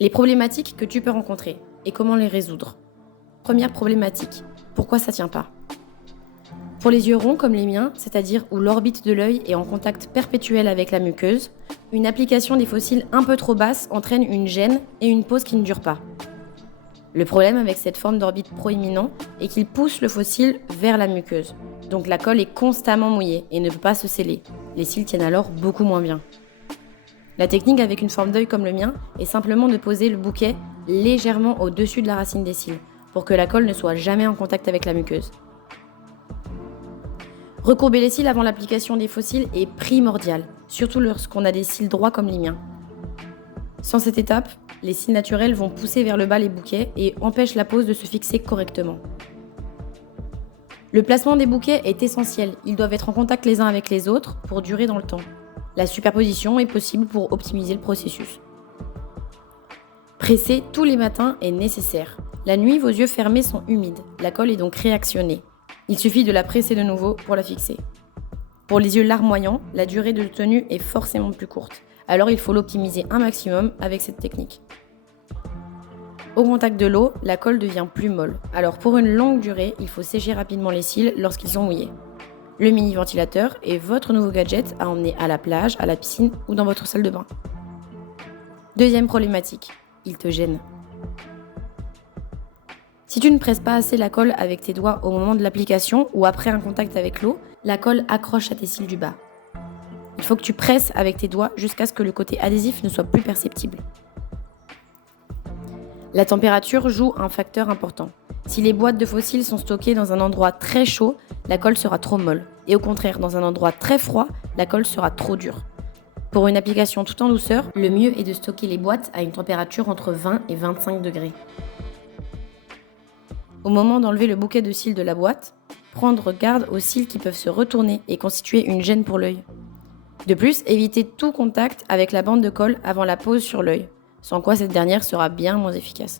Les problématiques que tu peux rencontrer et comment les résoudre. Première problématique, pourquoi ça tient pas? Pour les yeux ronds comme les miens, c'est-à-dire où l'orbite de l'œil est en contact perpétuel avec la muqueuse, une application des fossiles un peu trop basse entraîne une gêne et une pause qui ne dure pas. Le problème avec cette forme d'orbite proéminent est qu'il pousse le fossile vers la muqueuse. Donc la colle est constamment mouillée et ne peut pas se sceller. Les cils tiennent alors beaucoup moins bien. La technique avec une forme d'œil comme le mien est simplement de poser le bouquet légèrement au-dessus de la racine des cils pour que la colle ne soit jamais en contact avec la muqueuse. Recourber les cils avant l'application des fossiles est primordial, surtout lorsqu'on a des cils droits comme les miens. Sans cette étape, les cils naturels vont pousser vers le bas les bouquets et empêchent la pose de se fixer correctement. Le placement des bouquets est essentiel, ils doivent être en contact les uns avec les autres pour durer dans le temps. La superposition est possible pour optimiser le processus. Presser tous les matins est nécessaire. La nuit, vos yeux fermés sont humides, la colle est donc réactionnée. Il suffit de la presser de nouveau pour la fixer. Pour les yeux larmoyants, la durée de tenue est forcément plus courte, alors il faut l'optimiser un maximum avec cette technique. Au contact de l'eau, la colle devient plus molle, alors pour une longue durée, il faut sécher rapidement les cils lorsqu'ils sont mouillés. Le mini ventilateur est votre nouveau gadget à emmener à la plage, à la piscine ou dans votre salle de bain. Deuxième problématique, il te gêne. Si tu ne presses pas assez la colle avec tes doigts au moment de l'application ou après un contact avec l'eau, la colle accroche à tes cils du bas. Il faut que tu presses avec tes doigts jusqu'à ce que le côté adhésif ne soit plus perceptible. La température joue un facteur important. Si les boîtes de fossiles sont stockées dans un endroit très chaud, la colle sera trop molle. Et au contraire, dans un endroit très froid, la colle sera trop dure. Pour une application tout en douceur, le mieux est de stocker les boîtes à une température entre 20 et 25 degrés. Au moment d'enlever le bouquet de cils de la boîte, prendre garde aux cils qui peuvent se retourner et constituer une gêne pour l'œil. De plus, évitez tout contact avec la bande de colle avant la pose sur l'œil, sans quoi cette dernière sera bien moins efficace.